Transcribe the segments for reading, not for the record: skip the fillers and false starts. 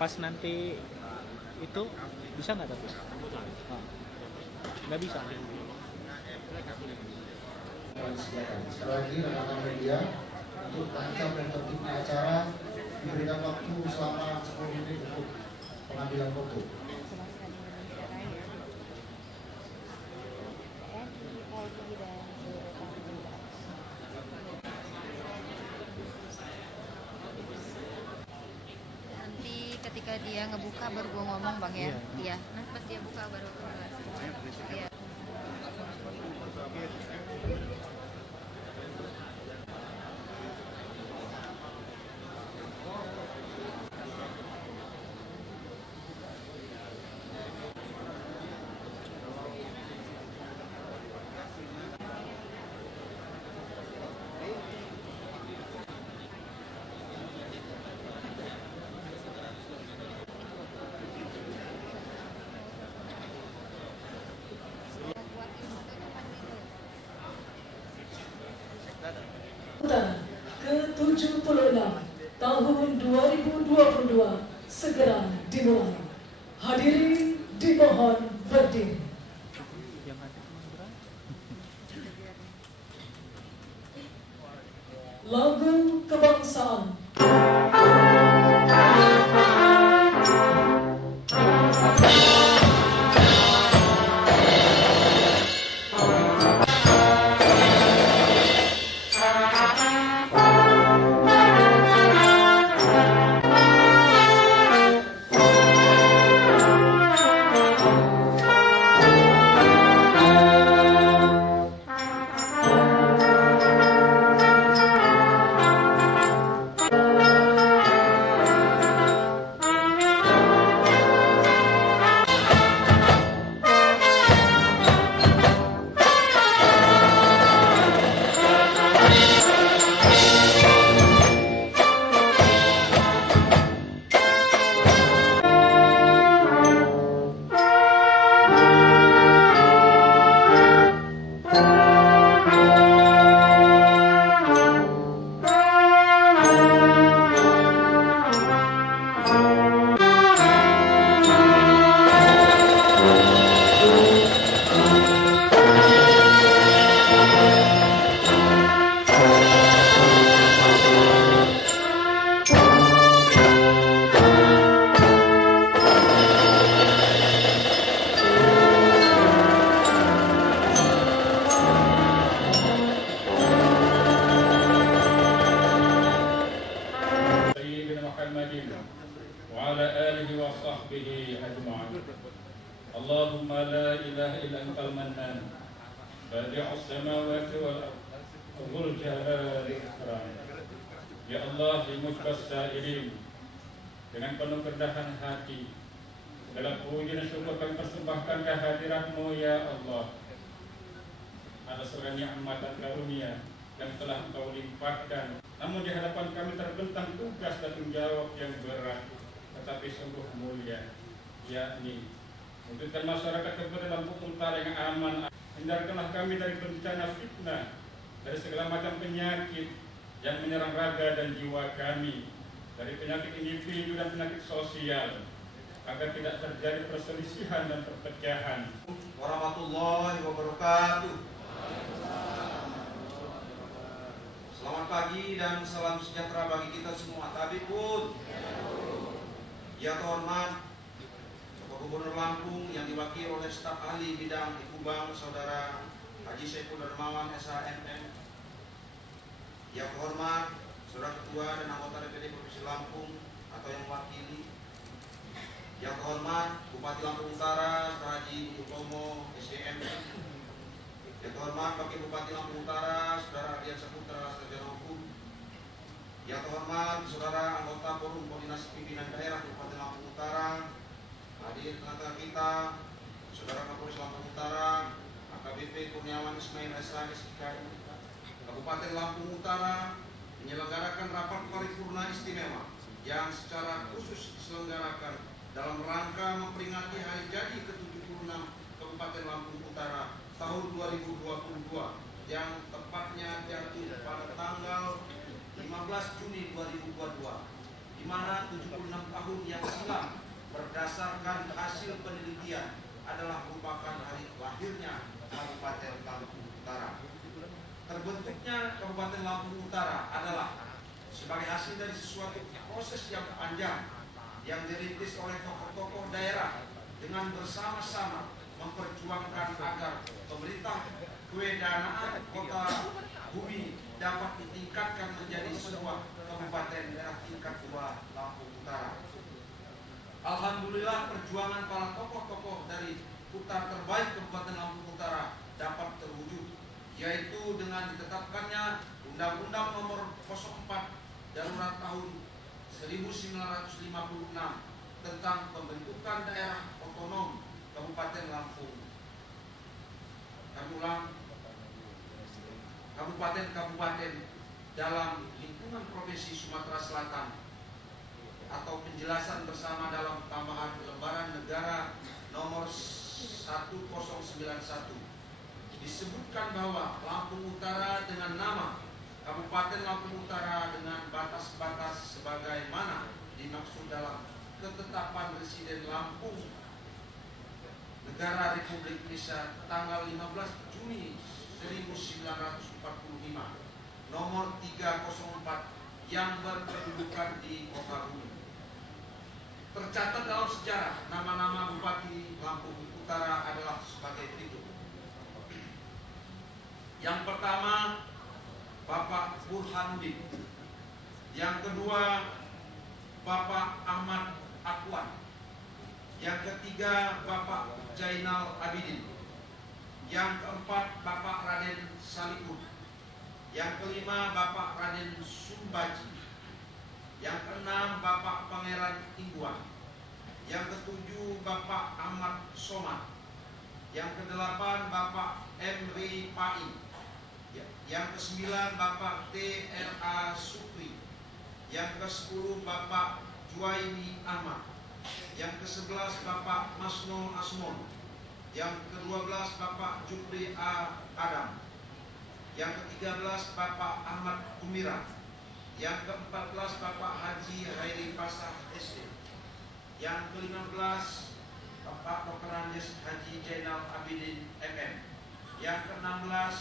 pas nanti itu bisa nggak tapi? Nggak bisa. Sekali lagi rekan-rekan media, untuk tancap dan tertibnya acara diberikan waktu selama 10 menit untuk pengambilan foto. Nanti ketika dia ngebuka baru gue ngomong bang ya. Iya. Nah pas dia buka baru iya. ke-76 tahun 2022 segera dimulai. Hadirin dimohon berdiri. Lagu kebangsaan. Allahumma la ilaha illa antal mannan badi'us samawati wal ardh jalali ikram. Ya Allah, dimujbas sa'ilin, dengan penuh kerendahan hati segala puji dan syukur kami persembahkan kehadirat-Mu ya Allah atas segala nikmat dan karunia yang telah Engkau limpahkan. Namun di hadapan kami terbentang tugas dan tanggung jawab yang berat tetapi sungguh mulia, yakni wujudkan masyarakat kepada Lampung Utara yang aman. Hindarkanlah kami dari bencana fitnah, dari segala macam penyakit yang menyerang raga dan jiwa kami, dari penyakit individu dan penyakit sosial, agar tidak terjadi perselisihan dan perpecahan. Warahmatullahi wabarakatuh. Selamat pagi dan salam sejahtera bagi kita semua. Tabipun. Ya terhormat Gubernur Lampung yang diwakili oleh staf ahli bidang Ikubang Saudara Haji Saiful Darmawan SHMM. Yang terhormat Saudara Ketua dan anggota DPD Provinsi Lampung atau yang mewakili. Yang terhormat Bupati Lampung Utara Saudara Haji Utomo SDM. Yang terhormat Wakil Bupati Lampung Utara Saudara Ardian Saputra Sarjana Hukum. Yang terhormat Saudara anggota Forum Koordinasi Pimpinan Daerah Kabupaten Lampung Utara, hadir tengah-tengah kita, Saudara Kapolres Lampung Utara, AKBP Kurniawan Ismail SHSIKI. Kabupaten Lampung Utara menyelenggarakan rapat paripurna istimewa yang secara khusus diselenggarakan dalam rangka memperingati hari jadi ke-76 Kabupaten Lampung Utara tahun 2022 yang tepatnya jatuh pada tanggal 15 Juni 2022. di mana 76 tahun yang silam berdasarkan hasil penelitian adalah merupakan hari lahirnya Kabupaten Lampung Utara. Terbentuknya Kabupaten Lampung Utara adalah sebagai hasil dari sesuatu proses yang panjang yang dirintis oleh tokoh-tokoh daerah dengan bersama-sama memperjuangkan agar pemerintah kewedanaan Kota Bumi dapat ditingkatkan menjadi sebuah kabupaten daerah tingkat 2 Lampung Utara. Alhamdulillah perjuangan para tokoh-tokoh dari putra terbaik Kabupaten Lampung Utara dapat terwujud, yaitu dengan ditetapkannya Undang-Undang Nomor 04 Darurat Tahun 1956 tentang pembentukan daerah otonom Kabupaten Lampung. Kami ulang, kabupaten-kabupaten dalam lingkungan Provinsi Sumatera Selatan atau penjelasan bersama dalam tambahan lembaran negara nomor 1091 disebutkan bahwa Lampung Utara dengan nama Kabupaten Lampung Utara dengan batas-batas sebagaimana dimaksud dalam ketetapan Residen Lampung Negara Republik Indonesia tanggal 15 Juni 1945 nomor 304 yang berkedudukan di Kota Bumi. Tercatat dalam sejarah nama-nama Bupati Lampung Utara adalah sebagai berikut. Yang pertama, Bapak Burhanuddin. Yang kedua, Bapak Ahmad Akwan. Yang ketiga, Bapak Jainal Abidin. Yang keempat, Bapak Raden Salihun. Yang kelima, Bapak Raden Sumbaji. Yang keenam, Bapak Pangeran Ingguan. Yang ketujuh, Bapak Ahmad Somad. Yang kedelapan, Bapak Emri Paing. Yang kesembilan, Bapak T.R.A. Sukri. Yang ke-10, Bapak Juwaini Ahmad. Yang ke-11, Bapak Masno Asmon. Yang ke-12, Bapak Jupri A. Adam. Yang ke-13, Bapak Ahmad Kumira. Yang ke-14, Bapak Haji Hairi Pasah SD. Yang ke-15, Bapak Dr. Andes Haji Jainal Abidin MM. Yang ke-16,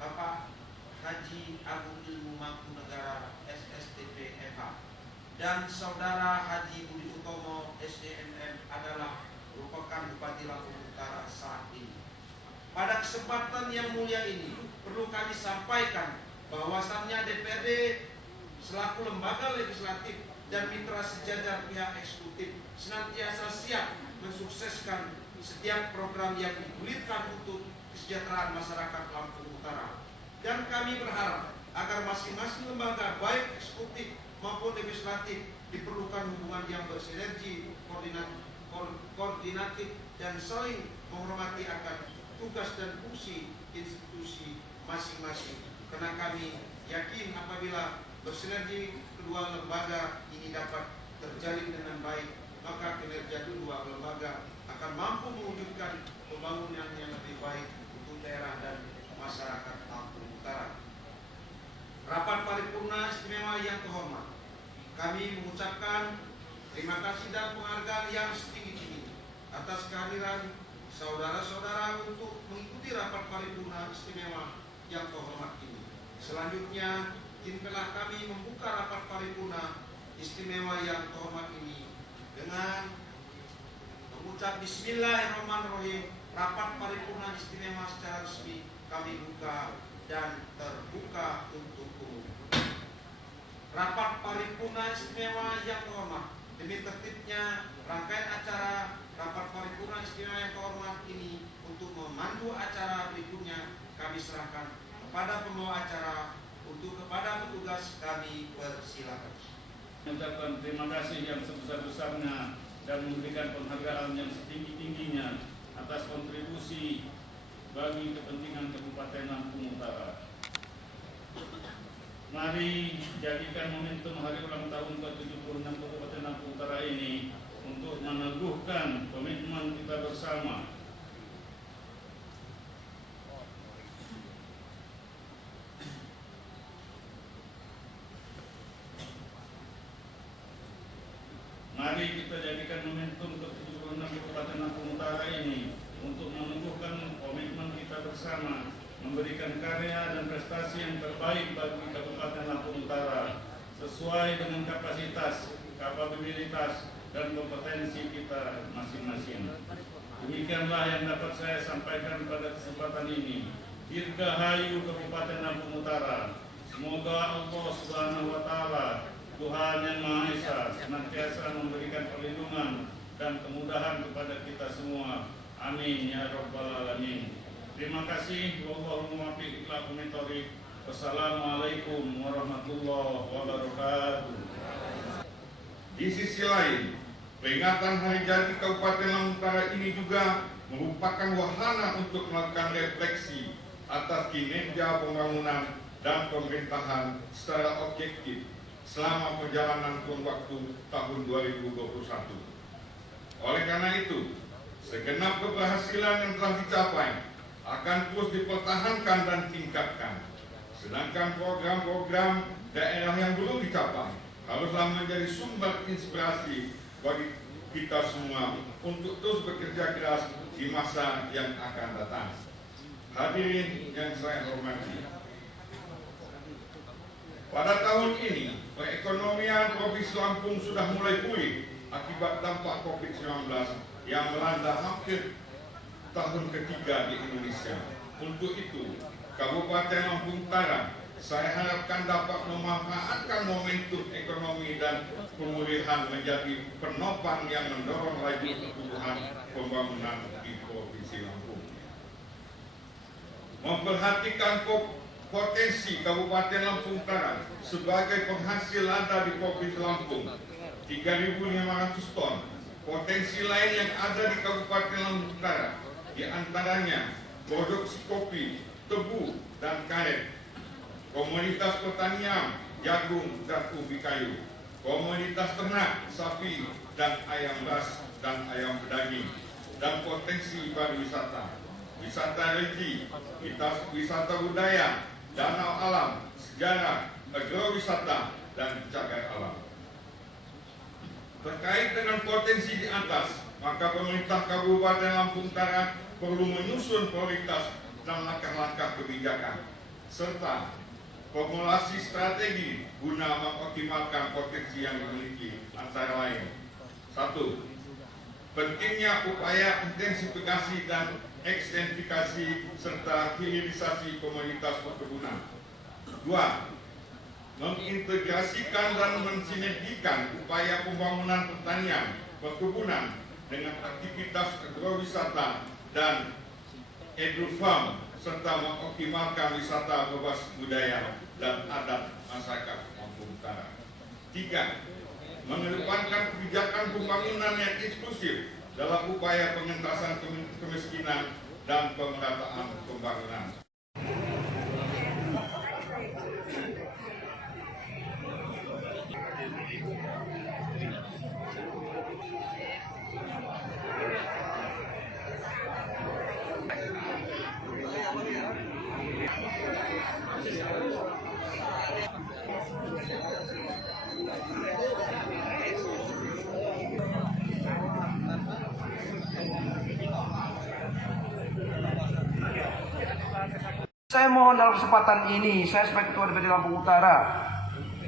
Bapak Haji Agung Ilmu Mangkunegara SSTP FH. Dan Saudara Haji Budi Utomo SDMM adalah merupakan Bupati Lampung Utara saat ini. Pada kesempatan yang mulia ini perlu kami sampaikan bahwasannya DPRD selaku lembaga legislatif dan mitra sejajar pihak eksekutif senantiasa siap mensukseskan setiap program yang digulirkan untuk kesejahteraan masyarakat Lampung Utara. Dan kami berharap agar masing-masing lembaga baik eksekutif maupun legislatif diperlukan hubungan yang bersinergi, koordinatif dan saling menghormati akan tugas dan fungsi institusi masing-masing. Karena kami yakin apabila bersinergi kedua lembaga ini dapat terjalin dengan baik, maka kinerja kedua lembaga akan mampu mewujudkan pembangunan yang lebih baik untuk daerah dan masyarakat Lampung Utara. Rapat paripurna istimewa yang terhormat, kami mengucapkan terima kasih dan penghargaan yang setinggi-tinggi atas kehadiran saudara-saudara untuk mengikuti rapat paripurna istimewa yang terhormat ini. Selanjutnya, izinkanlah kami membuka rapat paripurna istimewa yang terhormat ini dengan mengucap Bismillahirrahmanirrahim. Rapat paripurna istimewa secara resmi kami buka dan terbuka untuk umum. Rapat paripurna istimewa yang terhormat, demi tertibnya rangkaian acara rapat paripurna istimewa yang terhormat ini untuk memandu acara berikutnya kami serahkan kepada pembawa acara. Untuk kepada petugas kami persilakan. Mengucapkan terima kasih yang sebesar-besarnya dan memberikan penghargaan yang setinggi-tingginya atas kontribusi bagi kepentingan Kabupaten Lampung Utara. Mari jadikan momentum hari ulang tahun ke-76 Kabupaten Lampung Utara ini untuk meneguhkan komitmen kita bersama Mari kita jadikan momentum ke-76 Kabupaten Lampung Utara ini untuk menumbuhkan komitmen kita bersama, memberikan karya dan prestasi yang terbaik bagi Kabupaten Lampung Utara sesuai dengan kapasitas, kapabilitas, dan kompetensi kita masing-masing. Demikianlah yang dapat saya sampaikan pada kesempatan ini. Dirgahayu Kabupaten Lampung Utara. Semoga Allah Subhanahu wa Ta'ala, Tuhan yang Maha Esa, senantiasa memberikan perlindungan dan kemudahan kepada kita semua. Amin ya rabbal alamin. Terima kasih. Wallahumma muwaffiq ila aqwamit thoriq. Wassalamualaikum warahmatullahi wabarakatuh. Di sisi lain, peringatan Hari Jadi Kabupaten Lampung Utara ini juga merupakan wahana untuk melakukan refleksi atas kinerja pembangunan dan pemerintahan secara objektif selama perjalanan kurun waktu tahun 2021. Oleh karena itu, segenap keberhasilan yang telah dicapai akan terus dipertahankan dan tingkatkan. Sedangkan program-program daerah yang belum dicapai haruslah menjadi sumber inspirasi bagi kita semua untuk terus bekerja keras di masa yang akan datang. Hadirin yang saya hormati, pada tahun ini perekonomian Provinsi Lampung sudah mulai pulih akibat dampak COVID-19 yang melanda hampir tahun ketiga di Indonesia. Untuk itu, Kabupaten Lampung Utara saya harapkan dapat memanfaatkan momentum ekonomi dan pemulihan menjadi penopang yang mendorong laju pertumbuhan pembangunan di Provinsi Lampung. Memperhatikan potensi Kabupaten Lampung Utara sebagai penghasil lada di Provinsi Lampung 3.500 ton. Potensi lain yang ada di Kabupaten Lampung Utara diantaranya produksi kopi, tebu, dan karet, komoditas pertanian, jagung, dan ubi kayu, komoditas ternak, sapi, dan ayam ras, dan ayam pedaging, dan potensi pariwisata, wisata religi, wisata budaya, danau alam, sejarah, agrowisata, dan cagar alam. Terkait dengan potensi di atas, maka pemerintah Kabupaten Lampung Utara perlu menyusun prioritas dan langkah-langkah kebijakan, serta formulasi strategi guna mengoptimalkan potensi yang dimiliki, antara lain: 1. Pentingnya upaya intensifikasi dan ekstensifikasi serta hilirisasi komoditas perkebunan. 2. Mengintegrasikan dan mensinergikan upaya pembangunan pertanian, perkebunan dengan aktivitas agrowisata dan edufarm, serta mengoptimalkan wisata berbasis budaya dan adat masyarakat Lampung Utara. 3. Mengedepankan kebijakan pembangunan yang inklusif dalam upaya pengentasan kemiskinan dan pemerataan pembangunan. Saya mohon dalam kesempatan ini, saya sebagai Ketua DPD Lampung Utara,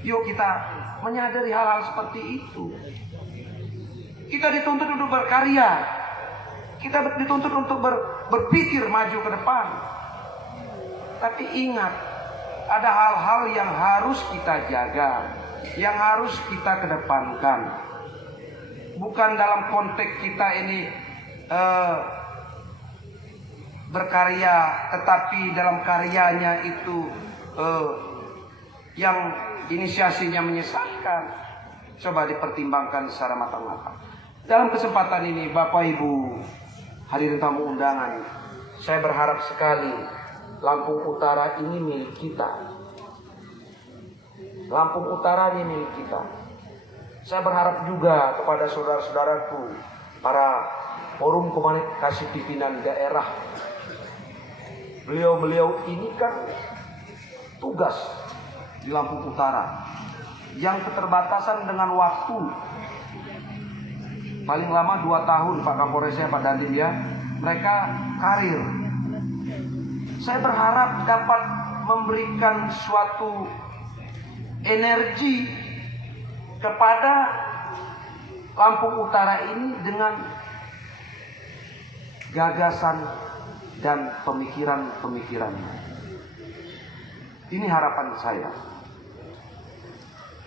yuk kita menyadari hal-hal seperti itu. Kita dituntut untuk berkarya, kita dituntut untuk berpikir maju ke depan. Tapi ingat, ada hal-hal yang harus kita jaga, yang harus kita kedepankan. Bukan dalam konteks kita ini berkarya, tetapi dalam karyanya itu yang inisiasinya menyesatkan. Coba dipertimbangkan secara matang-matang. Dalam kesempatan ini, Bapak Ibu hadirin tamu undangan, saya berharap sekali Lampung Utara ini milik kita. Lampung Utara ini milik kita. Saya berharap juga kepada saudara-saudaraku, para forum komunikasi pimpinan daerah, beliau-beliau ini kan tugas di Lampung Utara yang keterbatasan dengan waktu. paling lama 2 tahun Pak Kapolresnya, Pak Dandim ya, mereka karir. Saya berharap dapat memberikan suatu energi kepada Lampung Utara ini dengan gagasan dan pemikiran-pemikirannya. Ini harapan saya.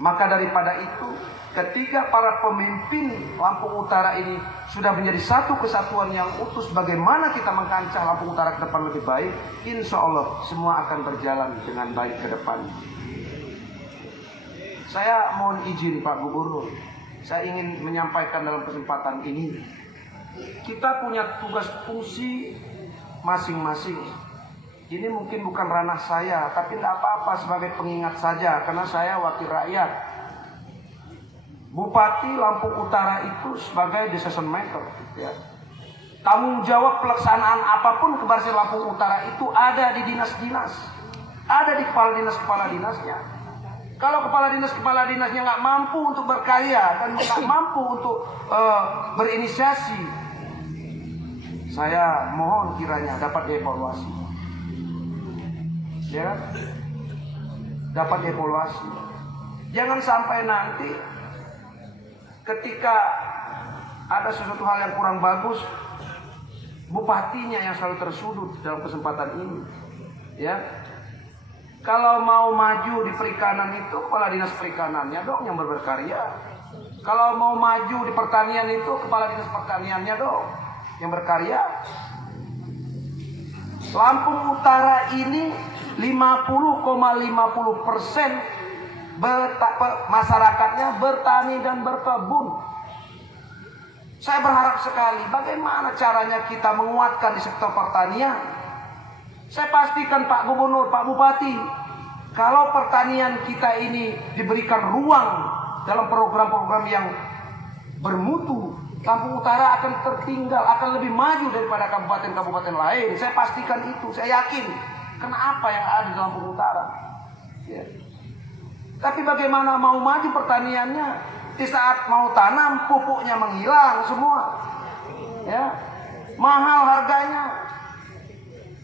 Maka daripada itu, ketika para pemimpin Lampung Utara ini sudah menjadi satu kesatuan yang utuh, bagaimana kita mengkancah Lampung Utara ke depan lebih baik, insya Allah semua akan berjalan dengan baik ke depan. Saya mohon izin Pak Gubernur, saya ingin menyampaikan dalam kesempatan ini, kita punya tugas fungsi masing-masing. Ini mungkin bukan ranah saya, tapi tidak apa-apa sebagai pengingat saja, karena saya wakil rakyat. Bupati Lampung Utara itu sebagai decision maker, ya. Tanggung jawab pelaksanaan apapun kebersihan Lampung Utara itu ada di dinas-dinas, ada di kepala dinasnya. Kalau kepala dinasnya nggak mampu untuk berkarya dan nggak mampu untuk berinisiasi, saya mohon kiranya dapat dievaluasi, ya, dapat dievaluasi. Jangan sampai nanti ketika ada sesuatu hal yang kurang bagus, bupatinya yang selalu tersudut dalam kesempatan ini, ya. Kalau mau maju di perikanan itu kepala dinas perikanannya dong yang berkarya. Kalau mau maju di pertanian itu kepala dinas pertaniannya dong yang berkarya. Lampung Utara ini 50,50% masyarakatnya bertani dan berkebun. Saya berharap sekali bagaimana caranya kita menguatkan di sektor pertanian. Saya pastikan Pak Gubernur, Pak Bupati, kalau pertanian kita ini diberikan ruang dalam program-program yang bermutu, Lampung Utara akan tertinggal, akan lebih maju daripada kabupaten-kabupaten lain. Saya pastikan itu, saya yakin. Kenapa yang ada di Lampung Utara? Ya. Tapi bagaimana mau maju pertaniannya? Di saat mau tanam, pupuknya menghilang semua. Ya. Mahal harganya.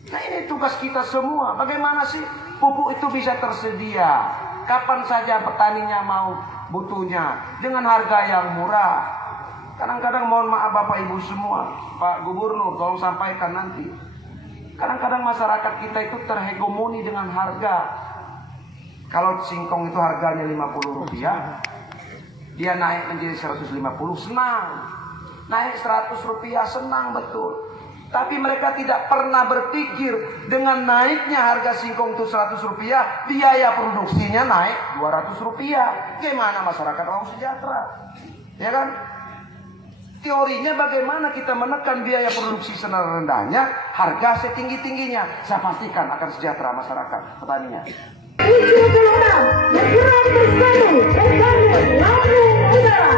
Nah ini tugas kita semua. Bagaimana sih pupuk itu bisa tersedia? Kapan saja petaninya mau butuhnya dengan harga yang murah. Kadang-kadang mohon maaf Bapak Ibu semua, Pak Gubernur tolong sampaikan nanti. Kadang-kadang masyarakat kita itu terhegemoni dengan harga. Kalau singkong itu harganya Rp50, dia naik menjadi 150, senang. Naik Rp100, senang betul. Tapi mereka tidak pernah berpikir dengan naiknya harga singkong itu Rp100, biaya produksinya naik Rp200. Gimana masyarakat mau sejahtera? Ya kan? Teorinya bagaimana kita menekan biaya produksi serendah-rendahnya, harga setinggi-tingginya. Saya pastikan akan sejahtera masyarakat petaninya. 76 bergerak bersatu membangun Lampung Utara.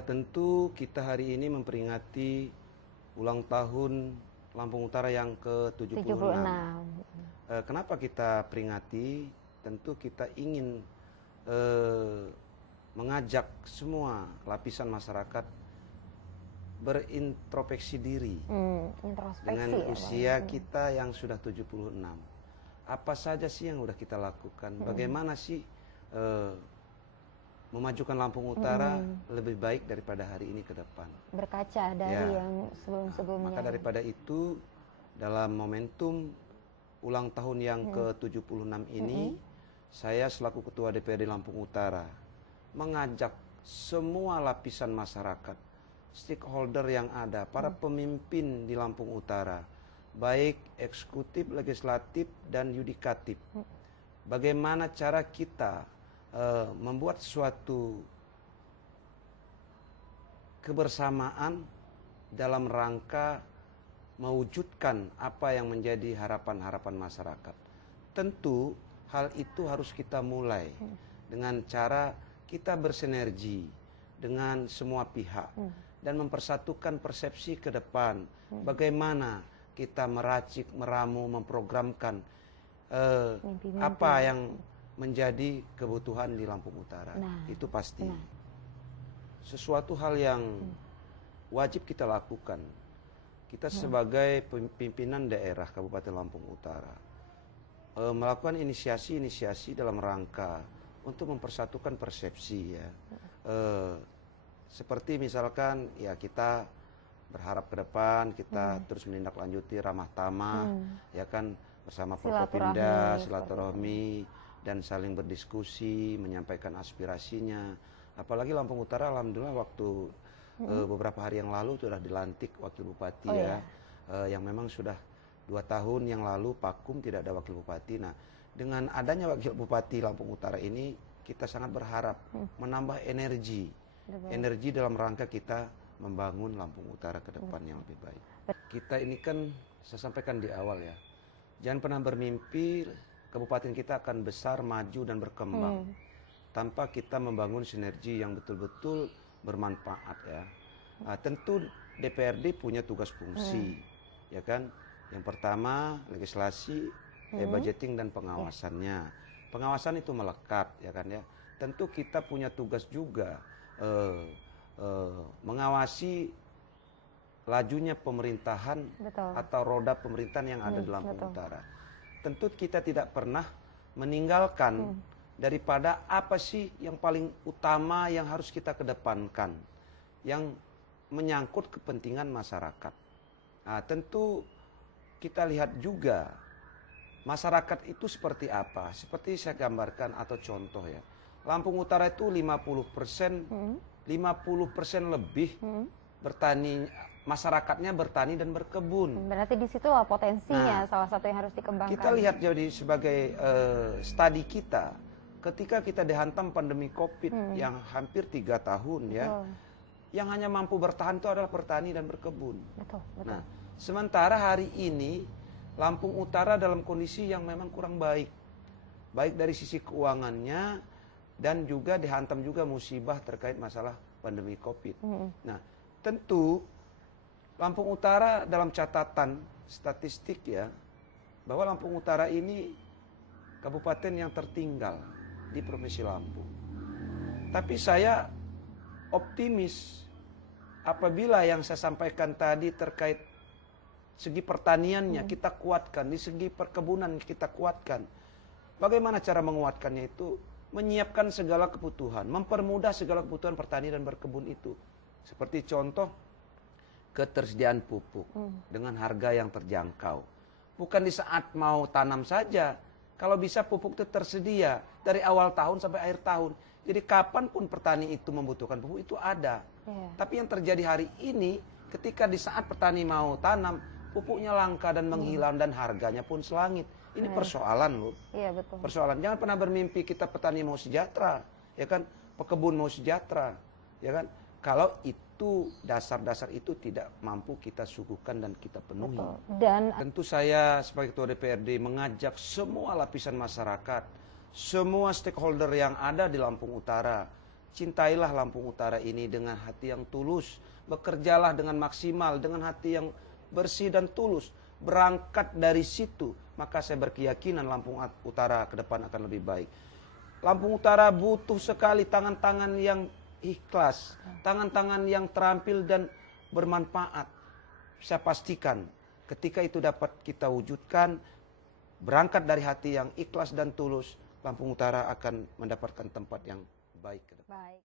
Tentu kita hari ini memperingati ulang tahun Lampung Utara yang ke-76. Kenapa kita peringati? Tentu kita ingin mengajak semua lapisan masyarakat berintrospeksi diri. Dengan usia kita yang sudah 76. Apa saja sih yang sudah kita lakukan? Bagaimana sih memajukan Lampung Utara lebih baik daripada hari ini ke depan. Berkaca dari yang sebelum-sebelumnya. Maka daripada itu, dalam momentum ulang tahun yang ke-76 ini, saya selaku Ketua DPRD Lampung Utara mengajak semua lapisan masyarakat, stakeholder yang ada, para pemimpin di Lampung Utara, baik eksekutif, legislatif, dan yudikatif. Bagaimana cara kita membuat suatu kebersamaan dalam rangka mewujudkan apa yang menjadi harapan-harapan masyarakat. Tentu hal itu harus kita mulai dengan cara kita bersinergi dengan semua pihak dan mempersatukan persepsi ke depan. Bagaimana kita meracik, meramu, memprogramkan apa yang menjadi kebutuhan di Lampung Utara. Itu pasti. Sesuatu hal yang wajib kita lakukan. Kita sebagai pimpinan daerah Kabupaten Lampung Utara melakukan inisiasi-inisiasi dalam rangka untuk mempersatukan persepsi ya. Seperti misalkan ya kita berharap ke depan kita terus menindaklanjuti ramah tamah ya kan bersama Forkopimda, silaturahmi dan saling berdiskusi, menyampaikan aspirasinya. Apalagi Lampung Utara alhamdulillah waktu beberapa hari yang lalu sudah dilantik wakil bupati yang memang sudah 2 tahun yang lalu vakum tidak ada wakil bupati. Nah, dengan adanya wakil bupati Lampung Utara ini kita sangat berharap menambah energi dalam rangka kita membangun Lampung Utara ke depan yang lebih baik. Kita ini kan saya sampaikan di awal ya, jangan pernah bermimpi kabupaten kita akan besar, maju dan berkembang tanpa kita membangun sinergi yang betul-betul bermanfaat ya. Nah, tentu DPRD punya tugas fungsi ya kan. Yang pertama legislasi, budgeting dan pengawasannya. Pengawasan itu melekat ya kan ya. Tentu kita punya tugas juga mengawasi lajunya pemerintahan atau roda pemerintahan yang ada di Lampung Utara. Tentu kita tidak pernah meninggalkan daripada apa sih yang paling utama yang harus kita kedepankan, yang menyangkut kepentingan masyarakat. Nah, tentu kita lihat juga masyarakat itu seperti apa. Seperti saya gambarkan atau contoh ya. Lampung Utara itu 50% lebih bertani, masyarakatnya bertani dan berkebun. Berarti di situ potensinya salah satu yang harus dikembangkan. Kita lihat jadi sebagai studi kita, ketika kita dihantam pandemi COVID yang hampir 3 tahun ya, yang hanya mampu bertahan itu adalah bertani dan berkebun. Nah, sementara hari ini Lampung Utara dalam kondisi yang memang kurang baik, baik dari sisi keuangannya dan juga dihantam juga musibah terkait masalah pandemi COVID. Nah, tentu Lampung Utara dalam catatan statistik ya, bahwa Lampung Utara ini kabupaten yang tertinggal di Provinsi Lampung. Tapi saya optimis apabila yang saya sampaikan tadi terkait segi pertaniannya kita kuatkan, di segi perkebunan kita kuatkan. Bagaimana cara menguatkannya itu? Menyiapkan segala kebutuhan, mempermudah segala kebutuhan petani dan berkebun itu. Seperti contoh ketersediaan pupuk dengan harga yang terjangkau. Bukan di saat mau tanam saja, kalau bisa pupuk itu tersedia dari awal tahun sampai akhir tahun. Jadi kapanpun petani itu membutuhkan pupuk itu ada. Tapi yang terjadi hari ini ketika di saat petani mau tanam, pupuknya langka dan menghilang dan harganya pun selangit. Ini persoalan loh. Iya, betul. Persoalan. Jangan pernah bermimpi kita petani mau sejahtera, ya kan? Pekebun mau sejahtera, ya kan? Kalau itu dasar-dasar itu tidak mampu kita suguhkan dan kita penuhi. Betul. Dan tentu saya sebagai Ketua DPRD mengajak semua lapisan masyarakat, semua stakeholder yang ada di Lampung Utara, cintailah Lampung Utara ini dengan hati yang tulus, bekerjalah dengan maksimal, dengan hati yang bersih dan tulus. Berangkat dari situ, maka saya berkeyakinan Lampung Utara ke depan akan lebih baik. Lampung Utara butuh sekali tangan-tangan yang ikhlas, tangan-tangan yang terampil dan bermanfaat. Saya pastikan ketika itu dapat kita wujudkan, berangkat dari hati yang ikhlas dan tulus, Lampung Utara akan mendapatkan tempat yang baik ke depan. Baik.